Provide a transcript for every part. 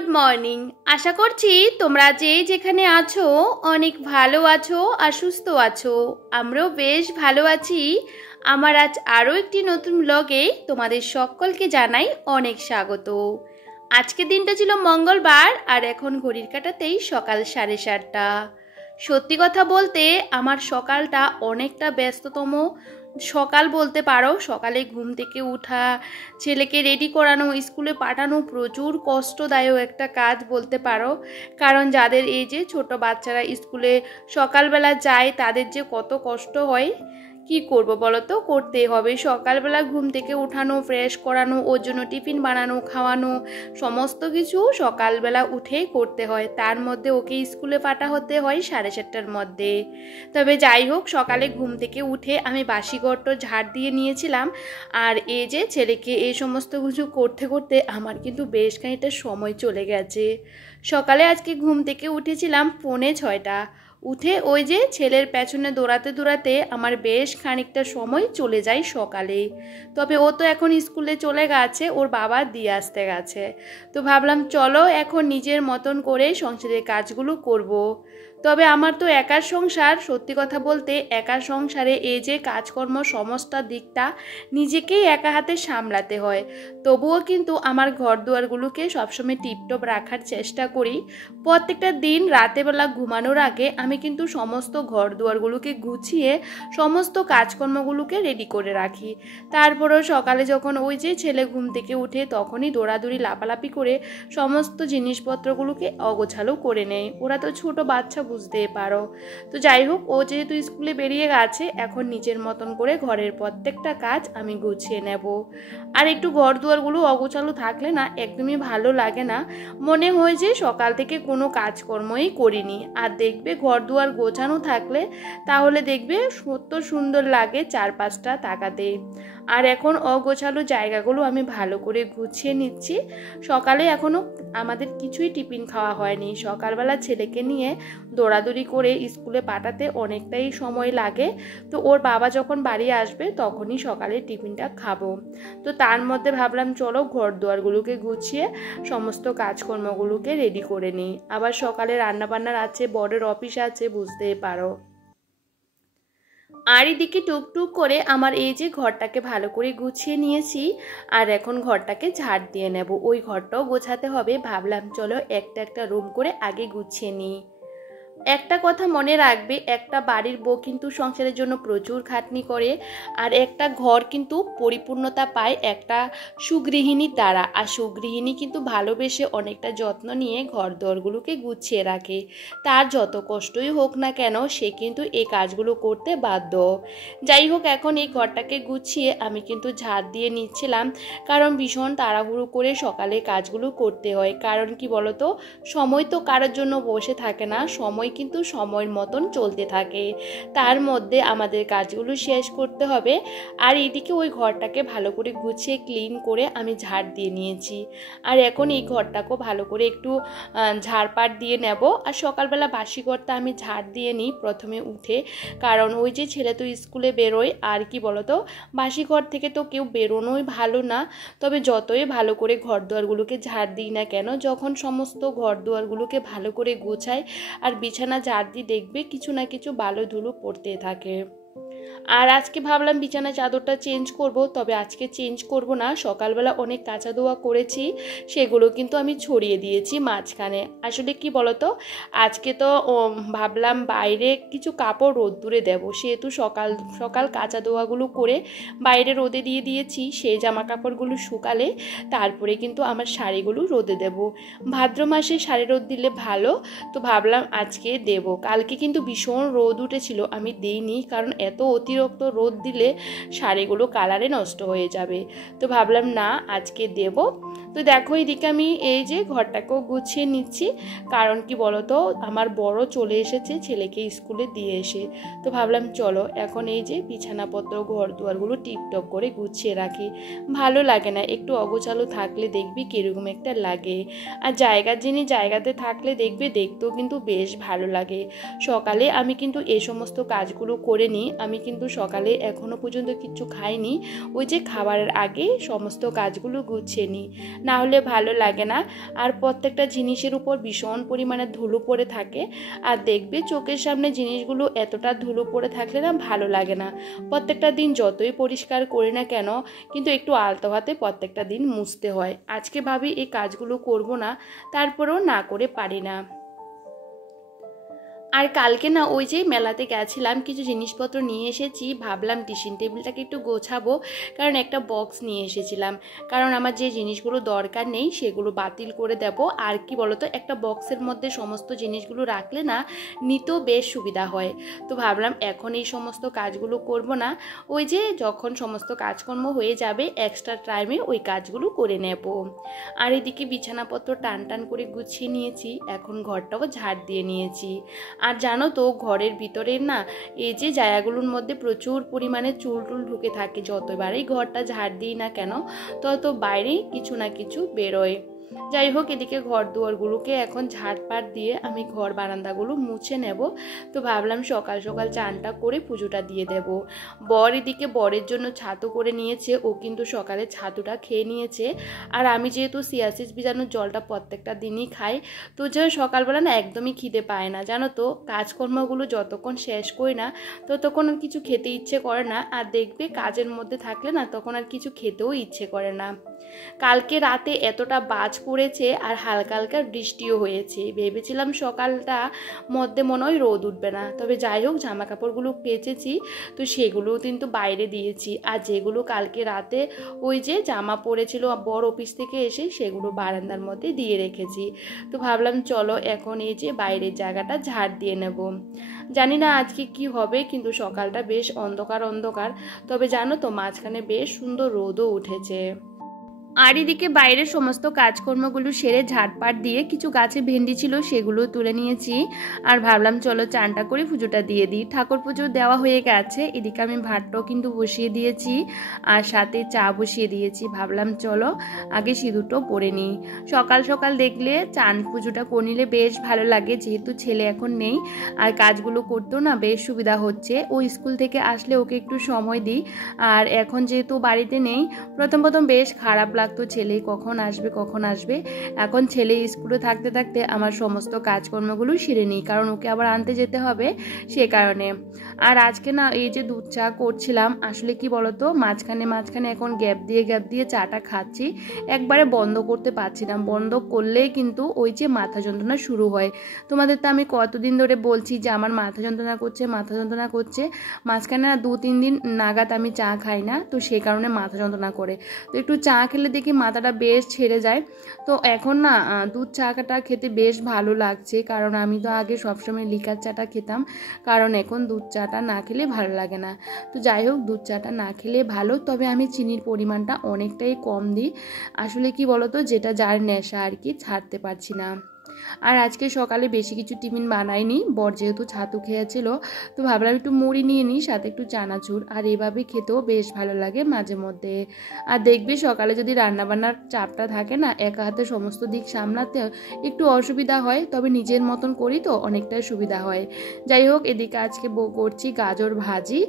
Good morning. আশা করছি তোমরা যে যেখানে আছো অনেক ভালো আছো আর সুস্থ আছো। আমরাও বেশ ভালো আছি। আমার আজ আরও একটি নতুন ব্লগে তোমাদের সকলকে জানাই অনেক স্বাগত। আজকের দিনটা ছিল মঙ্গলবার আর এখন ঘড়ির কাঁটাতেই সকাল 7:30। সত্যি কথা বলতে আমার সকালটা অনেকটা ব্যস্ততম সকাল বলতে পারো। সকালে ঘুম থেকে উঠা, ছেলেকে রেডি করানো, স্কুলে পাঠানো প্রচুর কষ্টদায়ক একটা কাজ বলতে পারো। কারণ যাদের এই যে ছোট বাচ্চারা স্কুলে সকালবেলা যায় তাদের যে কত কষ্ট হয়, কি করব বলো তো, করতেই হবে। সকালবেলা ঘুম থেকে উঠানো, ফ্রেশ করানো, ওর জন্য টিফিন বানানো, খাওয়ানো, সমস্ত কিছু সকালবেলা উঠেই করতে হয়। তার মধ্যে ওকে স্কুলে পাঠা হতে হয় 7:30টার মধ্যে। তবে যাই হোক, সকালে ঘুম থেকে উঠে আমি বাসি ঘরটা ঝাড় দিয়ে নিয়েছিলাম। আর এই যে ছেলেকে এই সমস্ত কিছু করতে করতে আমার কিন্তু বেশ খানিকটা সময় চলে গেছে। সকালে আজকে ঘুম থেকে উঠেছিলাম 5:45। উঠে ওই যে ছেলের পেছনে দৌড়াতে দৌড়াতে আমার বেশ খানিকটা সময় চলে যায় সকালে। তবে ও তো এখন স্কুলে চলে গেছে, ওর বাবা দিয়ে আসতে গেছে। তো ভাবলাম চলো এখন নিজের মতন করে সংসারের কাজগুলো করব। তবে আমার তো একার সংসার, সত্যি কথা বলতে একার সংসারে এই যে কাজকর্ম সমস্ত দিকটা নিজেকেই একা হাতে সামলাতে হয়। তবুও কিন্তু আমার ঘর দুয়ারগুলোকে সবসময় টিপটপ রাখার চেষ্টা করি। প্রত্যেকটা দিন রাতেবেলা ঘুমানোর আগে আমি কিন্তু সমস্ত ঘর দুয়ারগুলোকে গুছিয়ে সমস্ত কাজকর্মগুলোকে রেডি করে রাখি। তারপরেও সকালে যখন ওই যে ছেলে ঘুম থেকে উঠে তখনই দৌড়াদৌড়ি লাপালাপি করে সমস্ত জিনিসপত্রগুলোকে অগোছালো করে নেয়। ওরা তো ছোট বাচ্চা, বুঝতেই পারো। তো যাই হোক, ও যেহেতু স্কুলে বেরিয়ে গেছে এখন নিজের মতন করে ঘরের প্রত্যেকটা কাজ আমি গুছিয়ে নেব। আর একটু ঘর দুয়ারগুলো অগোছালো থাকলে না একদমই ভালো লাগে না, মনে হয় যে সকাল থেকে কোনো কাজকর্মই করিনি। আর দেখবে ঘর দুয়ার গোছানো থাকলে তাহলে দেখবে কত সুন্দর লাগে চারপাশটা তাকাতে। আর এখন অগোছালো জায়গাগুলো আমি ভালো করে গুছিয়ে নিচ্ছি। সকালে এখনও আমাদের কিছুই টিফিন খাওয়া হয়নি। সকালবেলা ছেলেকে নিয়ে দৌড়াদৌড়ি করে স্কুলে পাঠাতে অনেকটাই সময় লাগে। তো ওর বাবা যখন বাড়ি আসবে তখনই সকালে টিফিনটা খাবো। তো তার মধ্যে ভাবলাম চলো ঘর দুয়ারগুলোকে গুছিয়ে সমস্ত কাজকর্মগুলোকে রেডি করে নিই। আবার সকালে রান্নাবান্নার আছে, বরের অফিস আছে, বুঝতেই পারো। আর এদিকে টুকটুক করে আমার এই যে ঘরটাকে ভালো করে গুছিয়ে নিয়েছি। আর এখন ঘরটাকে ঝাড় দিয়ে নেব, ওই ঘরটাও গোছাতে হবে। ভাবলাম চলো একটা একটা রুম করে আগে গুছিয়ে নিই। একটা কথা মনে রাখবে, একটা বাড়ির বউ কিন্তু সংসারের জন্য প্রচুর খাটনি করে। আর একটা ঘর কিন্তু পরিপূর্ণতা পায় একটা সুগৃহিণীর দ্বারা। আর সুগৃহিণী কিন্তু ভালোবেসে অনেকটা যত্ন নিয়ে ঘর দরগুলোকে গুছিয়ে রাখে। তার যত কষ্টই হোক না কেন সে কিন্তু এই কাজগুলো করতে বাধ্য। যাই হোক, এখন এই ঘরটাকে গুছিয়ে আমি কিন্তু ঝাড় দিয়ে নিচ্ছিলাম। কারণ ভীষণ তাড়াহুড়ো করে সকালে কাজগুলো করতে হয়। কারণ কি বলতো, সময় তো কারোর জন্য বসে থাকে না, সময় কিন্তু সময়ের মতন চলতে থাকে। তার মধ্যে আমাদের কাজগুলো শেষ করতে হবে। আর এদিকে ওই ঘরটাকে ভালো করে গুছিয়ে ক্লিন করে আমি ঝাড় দিয়ে নিয়েছি। আর এখন এই ঘরটাকেও ভালো করে একটু ঝাড়পাট দিয়ে নেব। আর সকালবেলা বাসি ঘরটা আমি ঝাড় দিয়ে নিই প্রথমে উঠে। কারণ ওই যে ছেলে তো স্কুলে বেরোয়, আর কি বলতো, বাসি ঘর থেকে তো কেউ বেরোনোই ভালো না। তবে যতই ভালো করে ঘর দুয়ারগুলোকে ঝাড় দিই না কেন, যখন সমস্ত ঘর দুয়ারগুলোকে ভালো করে গোছাই আর বিছানা ঝাড় দিয়ে দেখবে কিছু না কিছু বালো ধুলো পড়তে থাকে। আর আজকে ভাবলাম বিছানা চাদরটা চেঞ্জ করব, তবে আজকে চেঞ্জ করব না। সকালবেলা অনেক কাঁচা ধোয়া করেছি, সেগুলো কিন্তু আমি ছড়িয়ে দিয়েছি মাঝখানে। আসলে কি বলতো, আজকে তো ভাবলাম বাইরে কিছু কাপড় রোদ্দুরে দেবো, সেহেতু সকাল সকাল কাঁচা ধোয়াগুলো করে বাইরে রোদে দিয়ে দিয়েছি। সেই জামা কাপড়গুলো শুকালে তারপরে কিন্তু আমার শাড়িগুলো রোদে দেব। ভাদ্র মাসে শাড়ি রোদ দিলে ভালো, তো ভাবলাম আজকে দেব। কালকে কিন্তু ভীষণ রোদ উঠেছিল, আমি দিইনি, কারণ এত অতিরিক্ত রোদ দিলে শাড়িগুলো কালারে নষ্ট হয়ে যাবে। তো ভাবলাম না, আজকে দেব। তো দেখো এদিকে আমি এই যে ঘরটাকেও গুছিয়ে নিচ্ছি। কারণ কি বলতো, আমার বড় চলে এসেছে ছেলেকে স্কুলে দিয়ে এসে। তো ভাবলাম চলো এখন এই যে বিছানাপত্র ঘর দুয়ারগুলো টিপটপ করে গুছিয়ে রাখি। ভালো লাগে না একটু অগোছালো থাকলে, দেখবি কীরকম একটা লাগে। আর জায়গার জিনিস জায়গাতে থাকলে দেখবে দেখতেও কিন্তু বেশ ভালো লাগে। সকালে আমি কিন্তু এই সমস্ত কাজগুলো করে নিই। আমি কিন্তু সকালে এখনও পর্যন্ত কিছু খাইনি। ওই যে খাবারের আগে সমস্ত কাজগুলো গুছিয়ে নিই, না হলে ভালো লাগে না। আর প্রত্যেকটা জিনিসের উপর ভীষণ পরিমাণে ধুলো পড়ে থাকে। আর দেখবে চোখের সামনে জিনিসগুলো এতটা ধুলো পড়ে থাকলে না ভালো লাগে না। প্রত্যেকটা দিন যতই পরিষ্কার করি না কেন, কিন্তু একটু আলতো হাতে প্রত্যেকটা দিন মুছতে হয়। আজকে ভাবি এই কাজগুলো করব না, তারপরেও না করে পারি না। আর কালকে না ওই যে মেলাতে গেছিলাম, কিছু জিনিসপত্র নিয়ে এসেছি। ভাবলাম ড্রেসিং টেবিলটাকে একটু গোছাবো, কারণ একটা বক্স নিয়ে এসেছিলাম। কারণ আমার যে জিনিসগুলো দরকার নেই সেগুলো বাতিল করে দেব। আর কি বলতো, একটা বক্সের মধ্যে সমস্ত জিনিসগুলো রাখলে না নিতেও বেশ সুবিধা হয়। তো ভাবলাম এখন এই সমস্ত কাজগুলো করব না, ওই যে যখন সমস্ত কাজকর্ম হয়ে যাবে এক্সট্রা টাইমে ওই কাজগুলো করে নেব। আর এদিকে বিছানাপত্র টান টান করে গুছিয়ে নিয়েছি, এখন ঘরটাও ঝাড় দিয়ে নিয়েছি। আর জানো তো ঘরের ভিতরের না এই যে জায়গাগুলোর মধ্যে প্রচুর পরিমাণে চুল টুল ঢুকে থাকে। যতবারই ঘরটা ঝাড় দিই না কেন, তত বাইরে কিছু না কিছু বেরোয়। যাই হোক, এদিকে ঘর দুয়ারগুলোকে এখন ঝাড়পাট দিয়ে আমি ঘর বারান্দাগুলো মুছে নেব। তো ভাবলাম সকাল সকাল চানটা করে পুজোটা দিয়ে দেব। বর এদিকে বরের জন্য ছাতু করে নিয়েছে, ও কিন্তু সকালে ছাতুটা খেয়ে নিয়েছে। আর আমি যেহেতু সিয়াসিস ভিজানোর জলটা প্রত্যেকটা দিনই খাই, তো যে সকালবেলা না একদমই খিদে পায় না। জানো তো কাজকর্মগুলো যতক্ষণ শেষ করি না ততক্ষণ আর কিছু খেতে ইচ্ছে করে না। আর দেখবে কাজের মধ্যে থাকলে না তখন আর কিছু খেতেও ইচ্ছে করে না। কালকে রাতে এতটা বাজ পড়েছে আর হালকা হালকা বৃষ্টিও হয়েছে। ভেবেছিলাম সকালটা মধ্যে মনে হয় রোদ উঠবে না, তবে যাই হোক জামা কাপড়গুলো কেচেছি, তো সেগুলোও কিন্তু বাইরে দিয়েছি। আর যেগুলো কালকে রাতে ওই যে জামা পড়েছিল বড় অফিস থেকে এসে, সেগুলো বারান্দার মধ্যে দিয়ে রেখেছি। তো ভাবলাম চলো এখন এই যে বাইরের জায়গাটা ঝাড় দিয়ে নেব। জানি না আজকে কি হবে, কিন্তু সকালটা বেশ অন্ধকার অন্ধকার, তবে জানো তো মাঝখানে বেশ সুন্দর রোদও উঠেছে। আর এদিকে বাইরের সমস্ত কাজকর্মগুলো সেরে ঝাড়পাট দিয়ে কিছু গাছে ভেন্ডি ছিল সেগুলো তুলে নিয়েছি। আর ভাবলাম চলো চানটা করে পুজোটা দিয়ে দিই। ঠাকুর পুজো দেওয়া হয়ে গেছে। এদিকে আমি ভাতটাও কিন্তু বসিয়ে দিয়েছি, আর সাথে চা বসিয়ে দিয়েছি। ভাবলাম চলো আগে সিঁদুরটাও পরে নিই। সকাল সকাল দেখলে চান পুজোটা করে নিলে বেশ ভালো লাগে, যেহেতু ছেলে এখন নেই আর কাজগুলো করতেও না বেশ সুবিধা হচ্ছে। ও স্কুল থেকে আসলে ওকে একটু সময় দিই, আর এখন যেহেতু বাড়িতে নেই প্রথম প্রথম বেশ খারাপ লাগতো, ছেলে কখন আসবে কখন আসবে। এখন ছেলে স্কুলে থাকতে থাকতে আমার সমস্ত কাজকর্মগুলো সেরে নিই, কারণ ওকে আবার আনতে যেতে হবে, সে কারণে। আর আজকে না এই যে দুধ চা করছিলাম, আসলে কি বলতো মাঝখানে মাঝখানে এখন গ্যাপ দিয়ে চাটা খাচ্ছি, একবারে বন্ধ করতে পারছি না। বন্ধ করলেই কিন্তু ওই যে মাথা যন্ত্রণা শুরু হয়। তোমাদের তো আমি কতদিন ধরে বলছি যে আমার মাথা যন্ত্রণা করছে। মাঝখানে না 2-3 দিন নাগাদ আমি চা খাই না, তো সেই কারণে মাথা যন্ত্রণা করে। তো একটু চা খেলে দেখি মাথাটা বেশ ছেড়ে যায়। তো এখন না দুধ চাটা খেতে বেশ ভালো লাগছে, কারণ আমি তো আগে সবসময় লিকার চাটা খেতাম, কারণ এখন দুধ চাটা না খেলে ভালো লাগে না। তো যাই হোক দুধ চাটা না খেলে ভালো, তবে আমি চিনির পরিমাণটা অনেকটাই কম দিই। আসলে কি বলতো, যেটা যার নেশা আর কি, ছাড়তে পারছি না। আর আজকে সকালে বেশি কিছু টিফিন বানাইনি, বর যেহেতু ছাতু খেয়েছিল, তো ভাবলাম একটু মুড়ি নিয়ে নিই, সাথে একটু চানাচুর। আর এভাবে খেতেও বেশ ভালো লাগে মাঝে মধ্যে। আর দেখবি সকালে যদি রান্নাবান্নার চাপটা থাকে না, একা হাতে সমস্ত দিক সামলাতে একটু অসুবিধা হয়, তবে নিজের মতন করি তো অনেকটাই সুবিধা হয়। যাই হোক, এদিকে আজকে করছি গাজর ভাজি।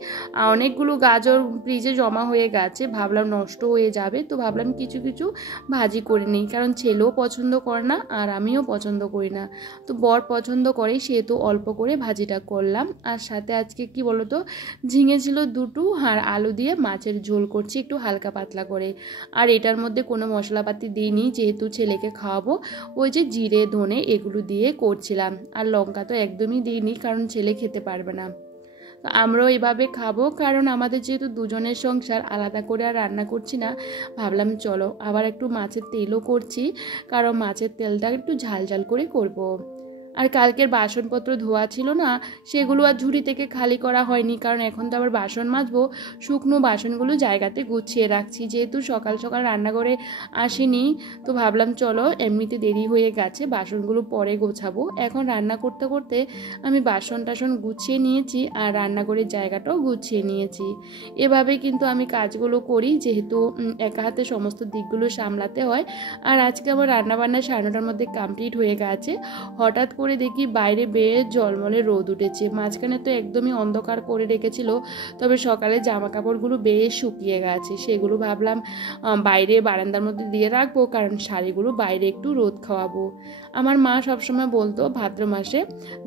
অনেকগুলো গাজর ফ্রিজে জমা হয়ে গেছে, ভাবলাম নষ্ট হয়ে যাবে, তো ভাবলাম কিছু কিছু ভাজি করে নিই, কারণ ছেলেও পছন্দ করে না আর আমিও পছন্দ করি না। তো বর পছন্দ করে, সেহেতু অল্প করে ভাজিটা করলাম। আর সাথে আজকে কি বলতো, ঝিঙে ছিল 2টো, আর আলু দিয়ে মাছের ঝোল করছি একটু হালকা পাতলা করে। আর এটার মধ্যে কোনো মশলাপাতি দিইনি, যেহেতু ছেলেকে খাওয়াবো, ওই যে জিরে ধনে এগুলো দিয়ে করছিলাম। আর লঙ্কা তো একদমই দিইনি, কারণ ছেলে খেতে পারবে না। তো আমরাও এভাবে খাবো, কারণ আমাদের যেহেতু দুজনের সংসার, আলাদা করে আর রান্না করছি না। ভাবলাম চলো আবার একটু মাছের তেলও করছি, কারণ মাছের তেলটা একটু ঝাল ঝাল করে করব। আর কালকের বাসনপত্র ধোয়া ছিল না, সেগুলো আর ঝুড়ি থেকে খালি করা হয়নি, কারণ এখন তো আবার বাসন মাজবো। শুকনো বাসনগুলো জায়গাতে গুছিয়ে রাখছি, যেহেতু সকাল সকাল রান্না করে আসিনি। তো ভাবলাম চলো এমনিতে দেরি হয়ে গেছে, বাসনগুলো পরে গোছাবো। এখন রান্না করতে করতে আমি বাসন টাসন গুছিয়ে নিয়েছি, আর রান্নাঘরের জায়গাটাও গুছিয়ে নিয়েছি। এভাবে কিন্তু আমি কাজগুলো করি, যেহেতু একা হাতে সমস্ত দিকগুলো সামলাতে হয়। আর আজকে আমার রান্নাবান্না 9:30টার মধ্যে কমপ্লিট হয়ে গেছে। হঠাৎ করে দেখি বাইরে বেশ ঝলমলে রোদ উঠেছে। মাঝখানে তো একদমই অন্ধকার করে রেখেছিল, তবে সকালে জামা কাপড়গুলো বেশ শুকিয়ে গেছে। সেগুলো ভাবলাম বাইরে বারান্দার মধ্যে দিয়ে রাখবো, কারণ শাড়িগুলো বাইরে একটু রোদ খাওয়াবো। আমার মা সবসময় বলতো ভাদ্র মাসে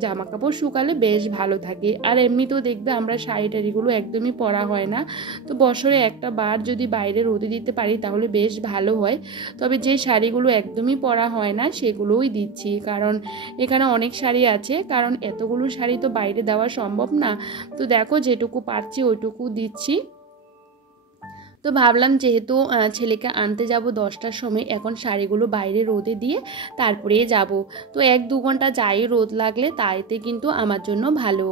জামা কাপড় শুকালে বেশ ভালো থাকে। আর এমনিতেও দেখবে আমরা শাড়ি টাড়িগুলো একদমই পরা হয় না, তো বছরে একটা বার যদি বাইরে রোদে দিতে পারি তাহলে বেশ ভালো হয়। তবে যে শাড়িগুলো একদমই পরা হয় না সেগুলোই দিচ্ছি, কারণ এখানে অনেক শাড়ি আছে, কারণ এতগুলো শাড়ি তো বাইরে দেওয়া সম্ভব না। তো দেখো যেটুকু পারছি ওইটুকু দিচ্ছি। তো ভাবলাম যেহেতু ছেলেকে আনতে যাব 10টার সময়, এখন শাড়িগুলো বাইরে রোদে দিয়ে তারপরে যাব। তো 1-2 ঘন্টা যাই রোদ লাগলে তাইতে কিন্তু আমার জন্য ভালো।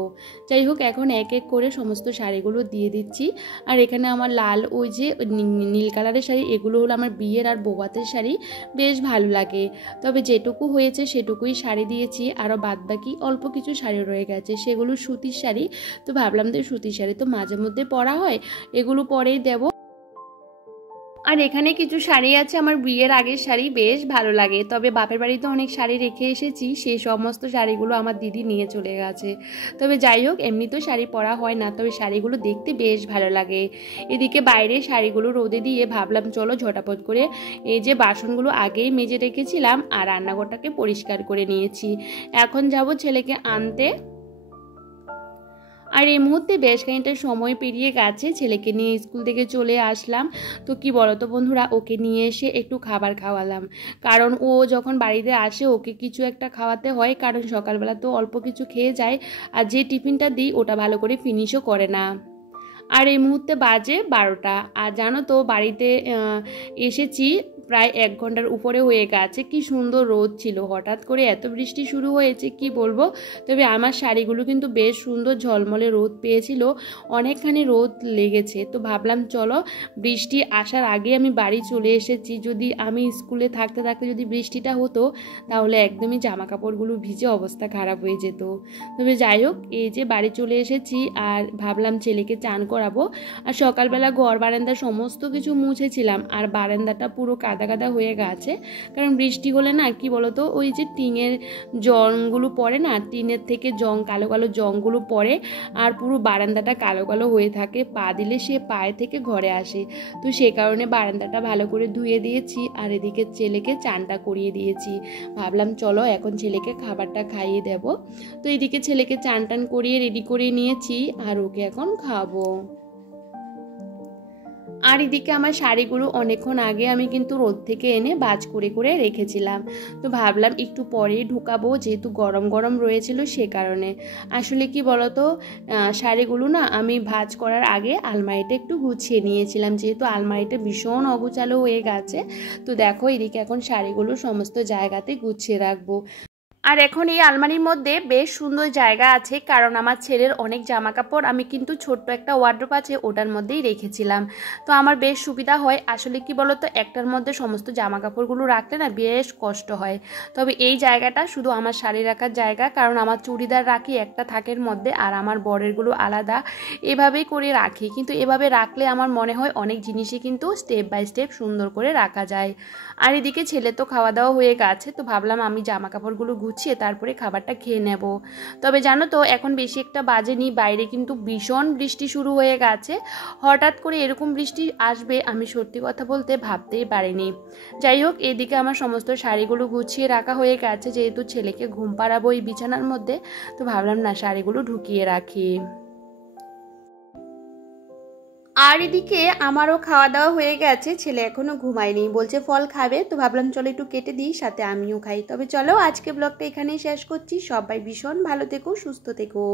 যাই হোক, এখন এক এক করে সমস্ত শাড়িগুলো দিয়ে দিচ্ছি। আর এখানে আমার লাল ওই যে নীল কালারের শাড়ি, এগুলো হলো আমার বিয়ের আর বৌভাতের শাড়ি, বেশ ভালো লাগে। তবে যেটুকু হয়েছে সেটুকুই শাড়ি দিয়েছি, আরও বাদবাকি অল্প কিছু শাড়ি রয়ে গেছে, সেগুলো সুতির শাড়ি। তো ভাবলাম যে সুতির শাড়ি তো মাঝে মধ্যে পরা হয়, এগুলো পরেই দেব। আর এখানে কিছু শাড়ি আছে আমার বিয়ের আগের শাড়ি, বেশ ভালো লাগে। তবে বাপের বাড়িতে অনেক শাড়ি রেখে এসেছি, সেই সমস্ত শাড়িগুলো আমার দিদি নিয়ে চলে গেছে। তবে যাই হোক, এমনি তো শাড়ি পরা হয় না, তবে শাড়িগুলো দেখতে বেশ ভালো লাগে। এদিকে বাইরে শাড়িগুলো রোদে দিয়ে ভাবলাম চলো ঝটাপট করে এই যে বাসনগুলো আগেই মেজে রেখেছিলাম আর রান্নাঘরটাকে পরিষ্কার করে নিয়েছি। এখন যাব ছেলেকে আনতে। আর এই মুহূর্তে বেশ খানিকটা সময় পেরিয়ে গেছে, ছেলেকে নিয়ে স্কুল থেকে চলে আসলাম। তো কি বলতো বন্ধুরা, ওকে নিয়ে এসে একটু খাবার খাওয়ালাম, কারণ ও যখন বাড়িতে আসে ওকে কিছু একটা খাওয়াতে হয়, কারণ সকালবেলা তো অল্প কিছু খেয়ে যায়, আর যে টিফিনটা দিই ওটা ভালো করে ফিনিশও করে না। আর এই মুহূর্তে বাজে 12টা। আর জানো তো বাড়িতে এসেছি প্রায় 1 ঘন্টার উপরে হয়ে গেছে। কি সুন্দর রোদ ছিল, হঠাৎ করে এত বৃষ্টি শুরু হয়েছে কি বলবো। তবে আমার শাড়িগুলো কিন্তু বেশ সুন্দর ঝলমলে রোদ পেয়েছিল, অনেকখানি রোদ লেগেছে। তো ভাবলাম চলো বৃষ্টি আসার আগে আমি বাড়ি চলে এসেছি, যদি আমি স্কুলে থাকতে থাকতে যদি বৃষ্টিটা হতো তাহলে একদমই জামা কাপড়গুলো ভিজে অবস্থা খারাপ হয়ে যেত। তবে যাই হোক, এই যে বাড়ি চলে এসেছি আর ভাবলাম ছেলেকে চান করাবো। আর সকালবেলা ঘর বারান্দা সমস্ত কিছু মুছেছিলাম, আর বারান্দাটা পুরো কাদা কাদা হয়ে গেছে, কারণ বৃষ্টি হলে না কি বলতো ওই যে টিনের জংগুলো পড়ে না, টিনের থেকে জং কালো কালো জংগুলো পড়ে আর পুরো বারান্দাটা কালো কালো হয়ে থাকে, পা দিলে সে পায়ে থেকে ঘরে আসে। তো সে কারণে বারান্দাটা ভালো করে ধুয়ে দিয়েছি আর এদিকে ছেলেকে চানটা করিয়ে দিয়েছি। ভাবলাম চলো এখন ছেলেকে খাবারটা খাইয়ে দেব। তো এদিকে ছেলেকে চান টান করিয়ে রেডি করে নিয়েছি আর ওকে এখন খাওয়াবো। আর এদিকে আমার শাড়িগুলো অনেকক্ষণ আগে আমি কিন্তু রোদ থেকে এনে ভাঁজ করে করে রেখেছিলাম। তো ভাবলাম একটু পরেই ঢুকাবো, যেহেতু গরম গরম রয়েছিল সে কারণে। আসলে কি বলতো, শাড়িগুলো না আমি ভাঁজ করার আগে আলমারিটা একটু গুছিয়ে নিয়েছিলাম, যেহেতু আলমারিটা ভীষণ অগোছালো হয়ে গেছে। তো দেখো এদিকে এখন শাড়িগুলো সমস্ত জায়গাতে গুছিয়ে রাখবো। আর এখন এই আলমারির মধ্যে বেশ সুন্দর জায়গা আছে, কারণ আমার ছেলের অনেক জামা কাপড় আমি কিন্তু ছোট্ট একটা ওয়ার্ড্রোব আছে ওটার মধ্যেই রেখেছিলাম। তো আমার বেশ সুবিধা হয়। আসলে কি বলতো, একটার মধ্যে সমস্ত জামা কাপড়গুলো রাখলে না বেশ কষ্ট হয়। তবে এই জায়গাটা শুধু আমার শাড়ি রাখার জায়গা, কারণ আমার চুড়িদার রাখি একটা থাকের মধ্যে আর আমার বরেরগুলো আলাদা, এভাবেই করে রাখি। কিন্তু এভাবে রাখলে আমার মনে হয় অনেক জিনিসই কিন্তু স্টেপ বাই স্টেপ সুন্দর করে রাখা যায়। আর এদিকে ছেলে তো খাওয়া দাওয়া হয়ে গেছে, তো ভাবলাম আমি জামা কাপড়গুলো গুছিয়ে তারপরে খাবারটা খেয়ে নেব। তবে জানো তো এখন বেশি একটা বাজেনি, বাইরে কিন্তু ভীষণ বৃষ্টি শুরু হয়ে গেছে। হঠাৎ করে এরকম বৃষ্টি আসবে আমি সত্যি কথা বলতে ভাবতেই পারিনি। যাই হোক, এদিকে আমার সমস্ত শাড়িগুলো গুছিয়ে রাখা হয়ে গেছে, যেহেতু ছেলেকে ঘুম পাড়াবো এই বিছানার মধ্যে। তো ভাবলাম না শাড়িগুলো ঢুকিয়ে রাখি। আর এদিকে আমারও খাওয়া দাওয়া হয়ে গেছে, ছেলে এখনো ঘুমায়নি, বলছে ফল খাবে। তো ভাবলাম চলো একটু কেটে দিই, সাথে আমিও খাই। তবে চলো আজকে ব্লগটা এখানেই শেষ করছি। সবাই ভীষণ ভালো থেকো, সুস্থ থেকো।